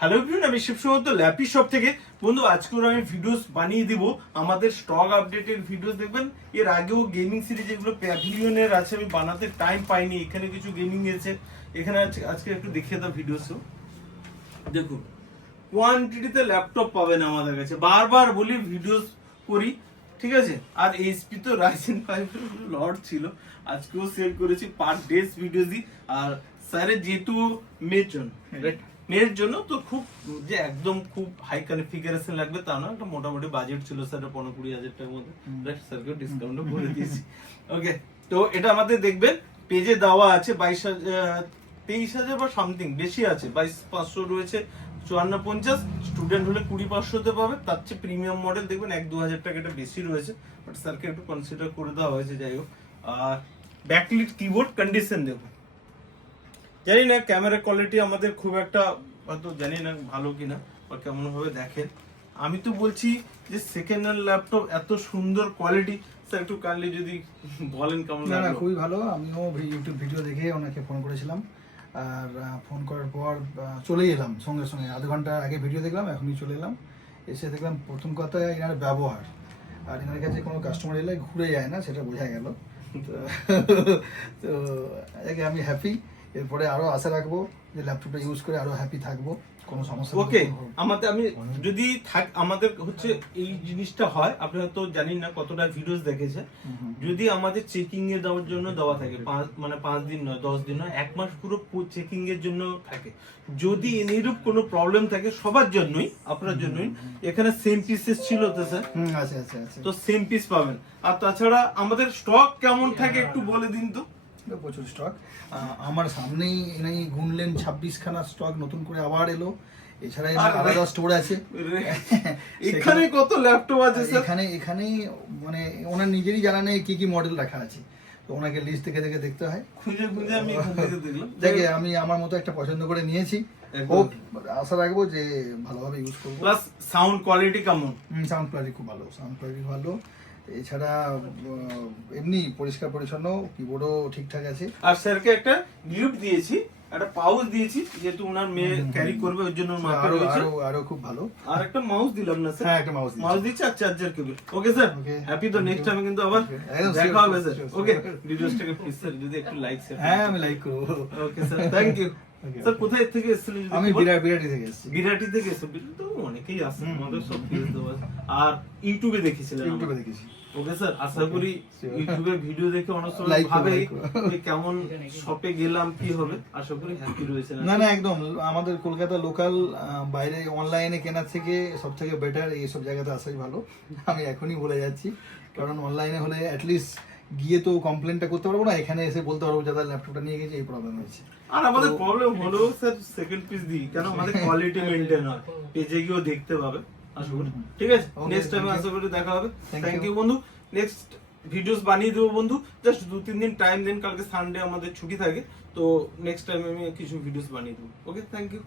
Hello everyone, আমি শিবসমন্ত lappy shop থেকে। বন্ধু, আজকে আমি ভিডিওস বানিয়ে দিব, আমাদের স্টক আপডেটের ভিডিওস দেখবেন। এর আগেও গেমিং সিরিজ যেগুলো প্যাভিলিয়নের আছে আমি বানাতে টাইম পাইনি, এখানে কিছু গেমিং আছে, এখানে আজকে একটু দেখিয়ে দাও ভিডিওসও। দেখুন, কোয়ান্টিটিতে ল্যাপটপ পাবেন আমাদের কাছে, বারবার বলি ভিডিওস করি, ঠিক আছে। আর এইচপি তো রাইজেন 5 লর্ড ছিল, আজকেও সেল করেছি, পার ডেজ ভিডিও দিই। আর স্যারের যেহেতু মেয়ের জন্য তো খুব যে একদম খুব হাই কনফিগারেশন লাগবে তা না, একটা মোটামুটি বাজেট ছিল স্যারের 15-20 হাজার টাকার মধ্যে, স্যারকে ডিসকাউন্টও করে দিয়েছি। ওকে, তো এটা আমাদের দেখবেন পেজে দেওয়া আছে 23,000 বা সামথিং বেশি আছে, 22,500 রয়েছে, 5450 স্টুডেন্ট হলে 20,500-তে পাবে। তার চেয়ে প্রিমিয়াম মডেল দেখবেন 1-2 হাজার টাকা এটা বেশি রয়েছে, বাট স্যারকে একটু কনসিডার করে দেওয়া হয়েছে। যাই হোক, আর ব্যাকলিট কিবোর্ড কন্ডিশন দেখুন, জানি না ক্যামেরা কোয়ালিটি আমাদের খুব একটা হয়তো জানি না ভালো কিনা বা কেমন ভাবে দেখেন। আমি তো বলছি যে সেকেন্ড হ্যান্ড ল্যাপটপ এত সুন্দর কোয়ালিটি, স্যার একটু কাইন্ডলি যদি বলেন কেমন না লাগলো। খুবই ভালো। আমিও ইউটিউব ভিডিও দেখে ওনাকে ফোন করেছিলাম, আর ফোন করার পর চলেই এলাম সঙ্গে সঙ্গে, আধ ঘন্টা আগে ভিডিও দেখলাম, এখনই চলে এলাম। এসে দেখলাম প্রথম কথা এনার ব্যবহার, আর এনার কাছে কোনো কাস্টমার এলে ঘুরে যায় না, সেটা বোঝা গেল। তো আমি হ্যাপি, এরপরে আরো আশা রাখবো যে ল্যাপটপটা ইউজ করে আরো হ্যাপি থাকবো, কোনো সমস্যা ওকে, আমি যদি আমাদের হচ্ছে এই জিনিসটা হয়, আপনি হয়তো জানেন না কতটা ভিডিওস দেখেছে, যদি আমাদের চেকিং এ দেওয়ার জন্য দেওয়া থাকে, 5 দিন নয়, 10 দিন নয়, 1 মাস পুরো চেকিং এর জন্য থাকে। যদি এরূপ কোনো প্রবলেম থাকে, সবার জন্যই, আপনার জন্যই, এখানে সেম পিসেস ছিল তো স্যার, আচ্ছা তো সেম পিস পাবেন। আর তাছাড়া আমাদের স্টক কেমন থাকে একটু বলে দিন তো। প্রচুর স্টক আমার সামনেই এনেই গুনলেন, 26খানা স্টক নতুন করে আবার এলো। এছাড়া আলাদা স্টোর আছে। এখানে কত ল্যাপটপ আছে স্যার? এখানে মানে ওনার নিজেরই জানা নেই কি কি মডেল রাখা আছে, তো ওনাকে লিস্ট দেখে দেখে দেখতে হয়, খুঁজে আমি দেখলাম। দেখে আমি আমার মতো একটা পছন্দ করে নিয়েছি। হোপ, আশা রাখবো যে ভালোভাবে ইউজ করবো। প্লাস সাউন্ড কোয়ালিটি কেমন? সাউন্ড কোয়ালিটি খুব ভালো, সাউন্ড কোয়ালিটি ভালো। এছাড়া এমনি পরিষ্কার পরিচ্ছন্ন, কিবোর্ডও ঠিকঠাক আছে। আর স্যারকে একটা গিফট দিয়েছি, একটা পাউচ দিয়েছি, যেহেতু ওনার মেয়ে ক্যারি করবে ওর জন্য মাপে রয়েছে। আরো খুব ভালো। আর একটা মাউস দিলাম না স্যার? হ্যাঁ, একটা মাউস দিচ্ছি আর charger cable. Okay sir, happy. তো নেক্সট টাইম কিন্তু আবার দেখা হবে স্যার। ওকে, ভিডিওসটাকে প্লিজ স্যার যদি একটু লাইক শেয়ার। হ্যাঁ, আমি লাইক করব। Okay sir, thank you. Sir কোথায় থেকে এসেছিলেন? আমি বিরাটি থেকে এসেছি। বিরাটি থেকে এসেছি, তো অনেকেই আসে আমাদের সব ভিডিও দেওয়া। আর ইউটিউবে দেখেছিলেন? ইউটিউবে দেখেছি। ওকে স্যার, আশা করি ইউটিউবে ভিডিও দেখে অনেক সময় ভাবে যে কেমন শপে গেলাম কি হবে, আশা করি হ্যাপি রয়েছেন। না একদম, আমাদের কলকাতা লোকাল, বাইরে অনলাইনে কেনার থেকে সব থেকে বেটার এইসব জায়গাতে আসাই ভালো। আমি এখনই বলে যাচ্ছি, কারণ অনলাইনে হলে অ্যাটলিস্ট গিয়ে তো কমপ্লেনটা করতে পারবো না, এখানে এসে বলতে পারবো যারা ল্যাপটপটা নিয়ে গেছে এই প্রবলেম হয়েছে। আর আমাদের প্রবলেম হলো স্যার সেকেন্ড পিস দিই কেন, আমাদের কোয়ালিটি মেইনটেইন হয়, পেজে গিয়েও দেখতে পাবে আশা করি। ঠিক আছে, নেক্সট টাইম আশা করি দেখা হবে। থ্যাংক ইউ বন্ধু। নেক্সট ভিডিওস বানিয়ে দেবো বন্ধু, জাস্ট 2-3 দিন টাইম দেন, কালকে সানডে আমাদের ছুটি থাকে, তো নেক্সট টাইম আমি কিছু ভিডিওস বানিয়ে দেবো। ওকে, থ্যাংক ইউ।